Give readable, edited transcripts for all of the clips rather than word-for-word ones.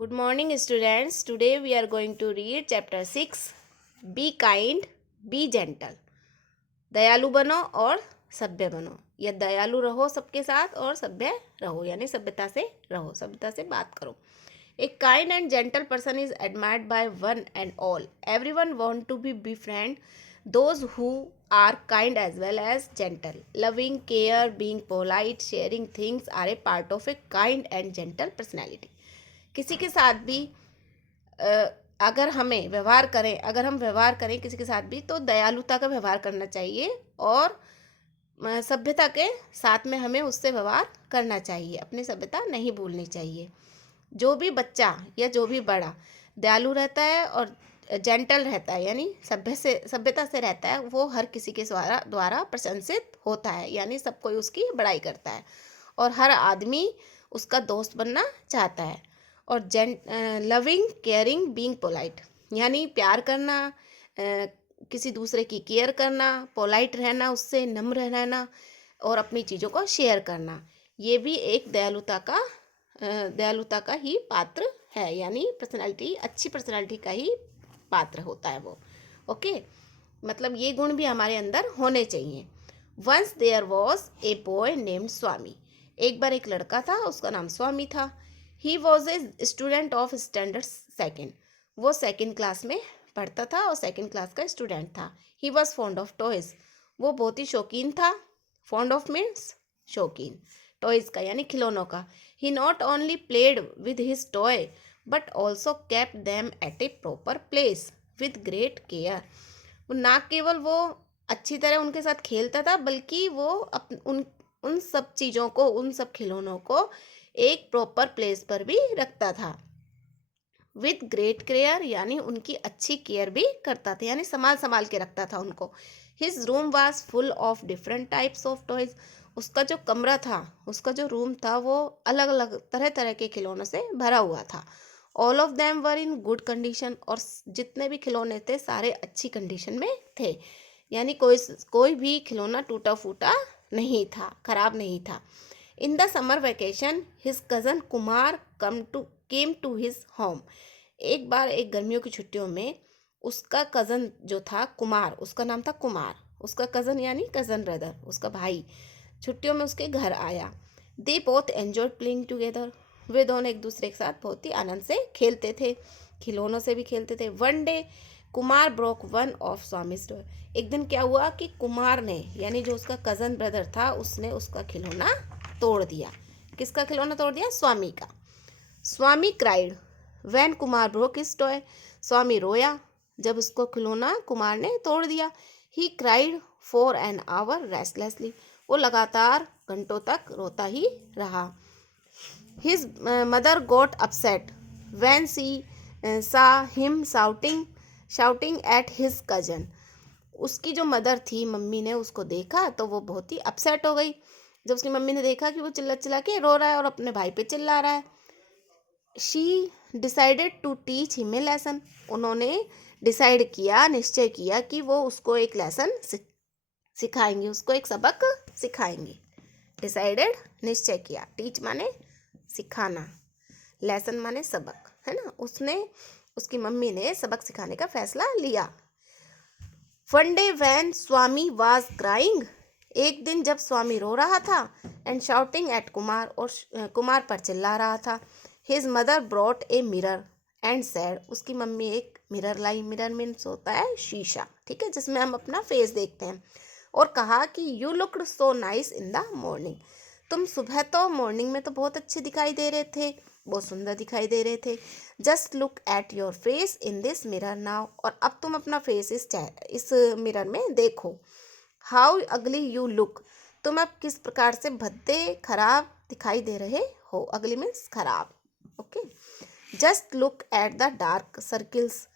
Good morning, students. Today we are going to read chapter 6. Be kind, be gentle. दयालु बनो और सभ्य बनो या दयालु रहो सबके साथ और सभ्य रहो यानी सभ्यता से रहो, सभ्यता से बात करो. A kind and gentle person is admired by one and all. Everyone want to be befriend those who are kind as well as gentle. Loving, care, being polite, sharing things are a part of a kind and gentle personality. किसी के साथ भी अगर हम व्यवहार करें किसी के साथ भी तो दयालुता का व्यवहार करना चाहिए और सभ्यता के साथ में हमें उससे व्यवहार करना चाहिए. अपनी सभ्यता नहीं भूलनी चाहिए. जो भी बच्चा या जो भी बड़ा दयालु रहता है और जेंटल रहता है यानी सभ्यता से रहता है, वो हर किसी के द्वारा प्रशंसित होता है यानी सब कोई उसकी बड़ाई करता है और हर आदमी उसका दोस्त बनना चाहता है. और लविंग, केयरिंग, बीइंग पोलाइट यानी प्यार करना, किसी दूसरे की केयर करना, पोलाइट रहना, उससे नम्र रहना और अपनी चीज़ों को शेयर करना, ये भी एक दयालुता का ही पात्र है यानी पर्सनालिटी, अच्छी पर्सनालिटी का ही पात्र होता है वो. ओके, मतलब ये गुण भी हमारे अंदर होने चाहिए. Once there was a boy named Swami. एक बार एक लड़का था, उसका नाम स्वामी था. He was a student of standard second. वो सेकेंड क्लास में पढ़ता था और सेकेंड क्लास का स्टूडेंट था. He was fond of toys. वो बहुत ही शौकीन था. फॉन्ड ऑफ मीन्स शौकीन, टॉयज का यानी खिलौनों का. He not only played with his toy but also kept them eight a proper place with great care. ना केवल वो अच्छी तरह उनके साथ खेलता था बल्कि वो उन सब चीज़ों को, उन सब खिलौनों को एक प्रॉपर प्लेस पर भी रखता था. विद ग्रेट केयर यानी उनकी अच्छी केयर भी करता था यानी संभाल के रखता था उनको. His room was full of different types of toys. उसका जो कमरा था, उसका जो रूम था, वो अलग अलग तरह तरह के खिलौनों से भरा हुआ था. All of them were in good condition. और जितने भी खिलौने थे सारे अच्छी कंडीशन में थे यानी कोई भी खिलौना टूटा फूटा नहीं था, खराब नहीं था. In the summer vacation his cousin Kumar came to his home. एक बार एक गर्मियों की छुट्टियों में उसका कज़न जो था कुमार, उसका नाम था कुमार, उसका कज़न यानी कज़न ब्रदर, उसका भाई छुट्टियों में उसके घर आया. They both enjoy playing together. वे दोनों एक दूसरे के साथ बहुत ही आनंद से खेलते थे, खिलौनों से भी खेलते थे. One day Kumar broke one of Swami's toy. एक दिन क्या हुआ कि कुमार ने यानी जो उसका कज़न ब्रदर था, उसने उसका खिलौना तोड़ दिया. किसका खिलौना तोड़ दिया? स्वामी का. Swami cried when Kumar broke his toy. Swami रोया जब उसको खिलौना कुमार ने तोड़ दिया. He cried for an hour restlessly. वो लगातार घंटों तक रोता ही रहा. His mother got upset when she saw him shouting at his cousin. उसकी जो मदर थी, मम्मी ने उसको देखा तो वो बहुत ही अपसेट हो गई जब उसकी मम्मी ने देखा कि वो चिल्ला चिल्ला के रो रहा है और अपने भाई पे चिल्ला रहा है. She decided to teach him a lesson. उन्होंने निश्चय किया कि वो उसको एक लेसन सिखाएंगे, उसको एक सबक सिखाएंगे. डिसाइडेड निश्चय किया, टीच माने सिखाना, लेसन माने सबक, है ना. उसकी मम्मी ने सबक सिखाने का फैसला लिया. One day when Swami was crying. एक दिन जब स्वामी रो रहा था. And shouting at Kumar. और कुमार पर चिल्ला रहा था. His mother brought a mirror and sad. उसकी मम्मी एक मिरर लाई. मिरर मीन्स होता है शीशा, ठीक है, जिसमें हम अपना फेस देखते हैं. और कहा कि you looked so nice in the morning. तुम सुबह तो मॉर्निंग में तो बहुत अच्छे दिखाई दे रहे थे, बहुत सुंदर दिखाई दे रहे थे. Just look at your face in this mirror now. और अब तुम अपना फेस इस मिरर में देखो. हाउ अगली यू लुक. तुम अब किस प्रकार से भद्दे, खराब दिखाई दे रहे हो. अगली मीन्स खराब. Okay. Just look at the dark circles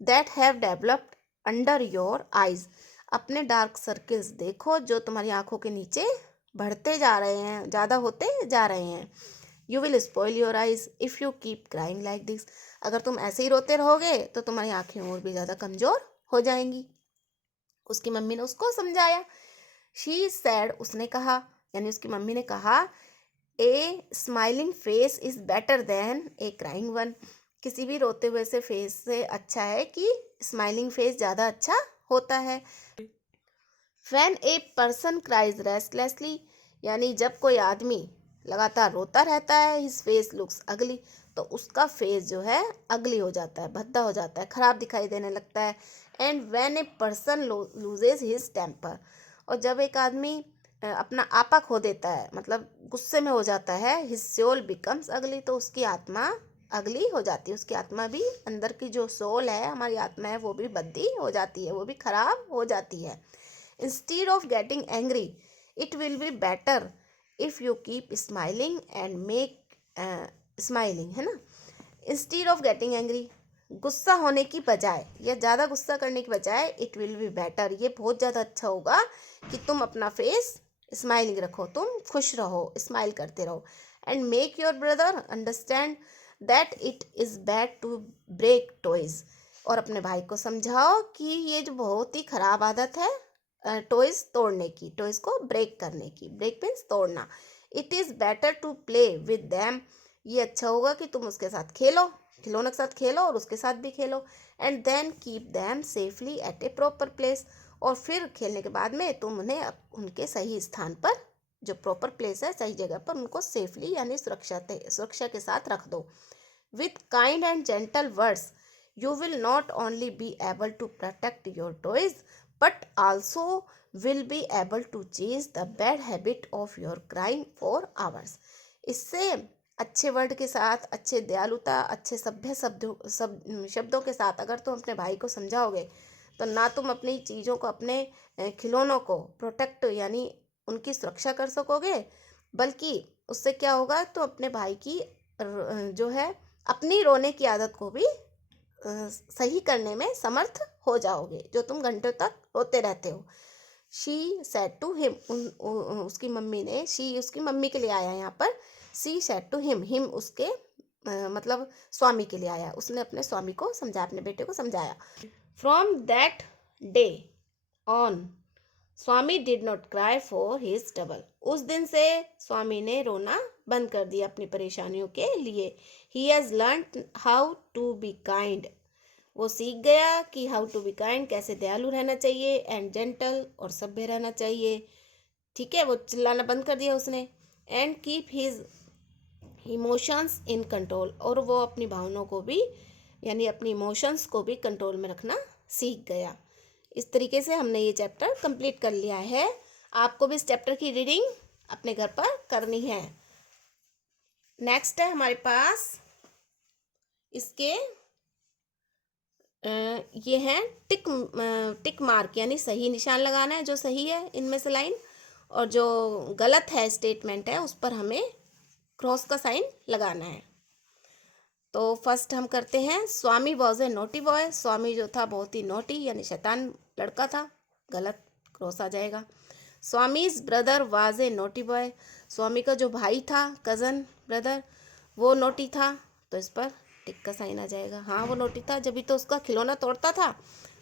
that have developed under your eyes. अपने डार्क सर्किल्स देखो जो तुम्हारी आंखों के नीचे बढ़ते जा रहे हैं, ज़्यादा होते जा रहे हैं. You will spoil your eyes if you keep crying like this. अगर तुम ऐसे ही रोते रहोगे तो तुम्हारी आंखें और भी ज़्यादा कमज़ोर हो जाएंगी. उसकी मम्मी ने उसको समझाया. She said. उसने कहा यानी उसकी मम्मी ने कहा a smiling face is better than a crying one. किसी भी रोते हुए से फेस से अच्छा है कि स्माइलिंग फेस ज़्यादा अच्छा होता है। When a person cries restlessly, यानी जब कोई आदमी लगातार रोता रहता है, हिज फेस लुक्स अगली, तो उसका फेस जो है अगली हो जाता है, भद्दा हो जाता है, खराब दिखाई देने लगता है। And when a person loses his temper, और जब एक आदमी अपना आपा खो देता है, मतलब गुस्से में हो जाता है, हिज सोल बिकम्स अगली, तो उसकी आत्मा अगली हो जाती है, उसकी आत्मा भी, अंदर की जो सोल है, हमारी आत्मा है, वो भी भद्दी हो जाती है, वो भी खराब हो जाती है। Instead of getting angry, it will be better if you keep smiling and make smiling, है ना। Instead of getting angry, गुस्सा होने की बजाय या ज़्यादा गुस्सा करने की बजाय, it will be better, ये बहुत ज़्यादा अच्छा होगा कि तुम अपना फेस स्माइलिंग रखो, तुम खुश रहो, स्माइल करते रहो। And make your brother understand that it is bad to break toys, और अपने भाई को समझाओ कि ये जो बहुत ही ख़राब आदत है टॉयज़ तोड़ने की, टॉयज़ को ब्रेक करने की, ब्रेक मीन्स तोड़ना। It is better to play with them, ये अच्छा होगा कि तुम उसके साथ खेलो, खिलौनों के साथ खेलो और उसके साथ भी खेलो। And then keep them safely at a proper place, और फिर खेलने के बाद में तुम उन्हें उनके सही स्थान पर, जो प्रॉपर प्लेस है, सही जगह पर उनको सेफली यानी सुरक्षा के साथ रख दो। With kind and gentle words you will not only be able to protect your toys but also will be able to change the bad habit of your crying for hours। इससे अच्छे word के साथ, अच्छे दयालुता, अच्छे सभ्य शब्दों के साथ अगर तुम अपने भाई को समझाओगे, तो ना तुम अपनी चीज़ों को, अपने खिलौनों को प्रोटेक्ट यानी उनकी सुरक्षा कर सकोगे, बल्कि उससे क्या होगा, तो अपने भाई की जो है अपनी रोने की आदत को भी सही करने में समर्थ हो जाओगे, जो तुम घंटों तक रोते रहते हो। शी सेड टू हिम, उसकी मम्मी ने, शी उसकी मम्मी के लिए आया यहाँ पर, she said to him, him उसके मतलब स्वामी के लिए आया, उसने अपने स्वामी को समझाया, अपने बेटे को समझाया। From that day on Swami did not cry for his trouble, उस दिन से स्वामी ने रोना बंद कर दिया अपनी परेशानियों के लिए। He has learn how to be kind, वो सीख गया कि हाउ टू बी काइंड, कैसे दयालु रहना चाहिए, एंड जेंटल, और सभ्य रहना चाहिए। ठीक है, वो चिल्लाना बंद कर दिया उसने। And keep his emotions in control, और वो अपनी भावनाओं को भी, यानी अपनी इमोशंस को भी कंट्रोल में रखना सीख गया। इस तरीके से हमने ये चैप्टर कंप्लीट कर लिया है। आपको भी इस चैप्टर की रीडिंग अपने घर पर करनी है। नेक्स्ट है हमारे पास इसके ये हैं टिक मार्क, यानी सही निशान लगाना है, जो सही है इनमें से लाइन, और जो गलत है स्टेटमेंट है उस पर हमें क्रॉस का साइन लगाना है। तो फर्स्ट हम करते हैं, स्वामी वॉज ए नोटी बॉय, स्वामी जो था बहुत ही नोटी यानी शैतान लड़का था, गलत, क्रॉस आ जाएगा। Swami's brother was a naughty boy, Swami का जो भाई था, कज़न ब्रदर, वो नोटी था, तो इस पर टिक का साइन आ जाएगा। हाँ, वो नोटी था, जब भी तो उसका खिलौना तोड़ता था।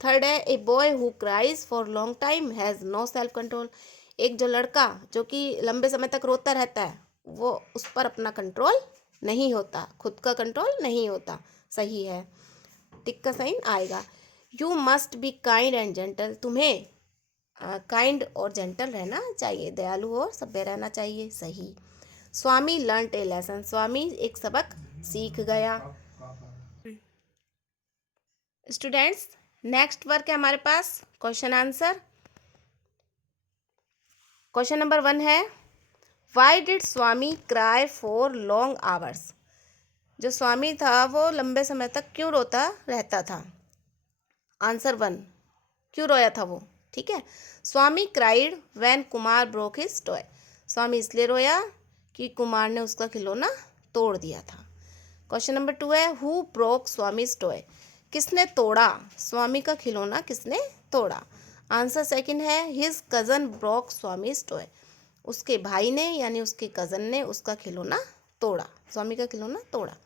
थर्ड है, a boy who cries for long time has no self control, एक जो लड़का जो कि लंबे समय तक रोता रहता है, वो उस पर अपना कंट्रोल नहीं होता, खुद का कंट्रोल नहीं होता, सही है, टिक का साइन आएगा। You must be kind and gentle, तुम्हें काइंड और जेंटल रहना चाहिए, दयालु और सभ्य रहना चाहिए, सही। स्वामी लर्नड ए लेसन, स्वामी एक सबक सीख गया। स्टूडेंट्स, नेक्स्ट वर्क है हमारे पास क्वेश्चन आंसर। क्वेश्चन नंबर 1 है, why did Swami cry for long hours, जो स्वामी था वो लंबे समय तक क्यों रोता रहता था। आंसर 1, क्यों रोया था वो, ठीक है। Swami cried when Kumar broke his toy, Swami इसलिए रोया कि कुमार ने उसका खिलौना तोड़ दिया था। क्वेश्चन नंबर 2 है, हु ब्रोक स्वामीज टॉय, किसने तोड़ा स्वामी का खिलौना, किसने तोड़ा। आंसर सेकंड है, his cousin broke Swami's toy, उसके भाई ने यानी उसके कज़न ने उसका खिलौना तोड़ा, स्वामी का खिलौना तोड़ा।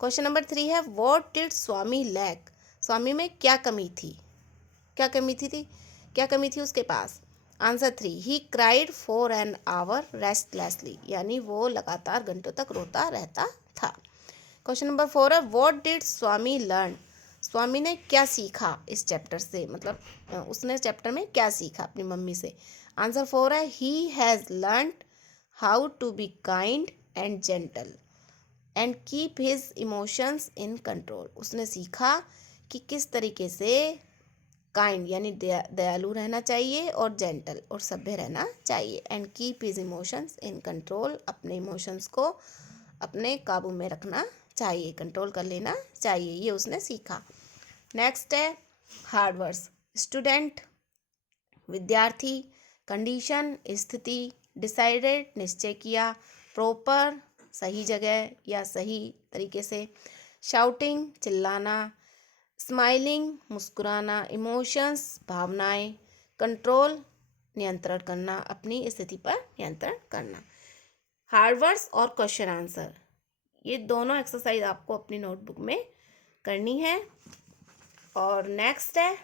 क्वेश्चन नंबर 3 है, what did Swami lack, Swami में क्या कमी थी, क्या कमी थी उसके पास। Answer 3, he cried for an hour restlessly, यानी वो लगातार घंटों तक रोता रहता था। क्वेश्चन नंबर 4 है, व्हाट डिड स्वामी लर्न, स्वामी ने क्या सीखा इस चैप्टर से, मतलब उसने चैप्टर में क्या सीखा अपनी मम्मी से। आंसर 4 है, he has learned how to be kind and gentle and keep his emotions in control, उसने सीखा कि किस तरीके से काइंड यानी दयालु रहना चाहिए और जेंटल और सभ्य रहना चाहिए, and keep his emotions in control, अपने इमोशंस को अपने काबू में रखना चाहिए, कंट्रोल कर लेना चाहिए, ये उसने सीखा। नेक्स्ट है हार्ड वर्ड्स, स्टूडेंट विद्यार्थी, कंडीशन स्थिति, डिसाइडेड निश्चय किया, प्रॉपर सही जगह या सही तरीके से, शाउटिंग चिल्लाना, स्माइलिंग मुस्कुराना, इमोशंस भावनाएं, कंट्रोल नियंत्रण करना, अपनी स्थिति पर नियंत्रण करना। हार्ड वर्ड्स और क्वेश्चन आंसर, ये दोनों एक्सरसाइज आपको अपनी नोटबुक में करनी है। और नेक्स्ट है,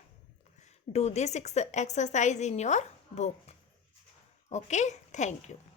do this exercise in your book. Okay, thank you.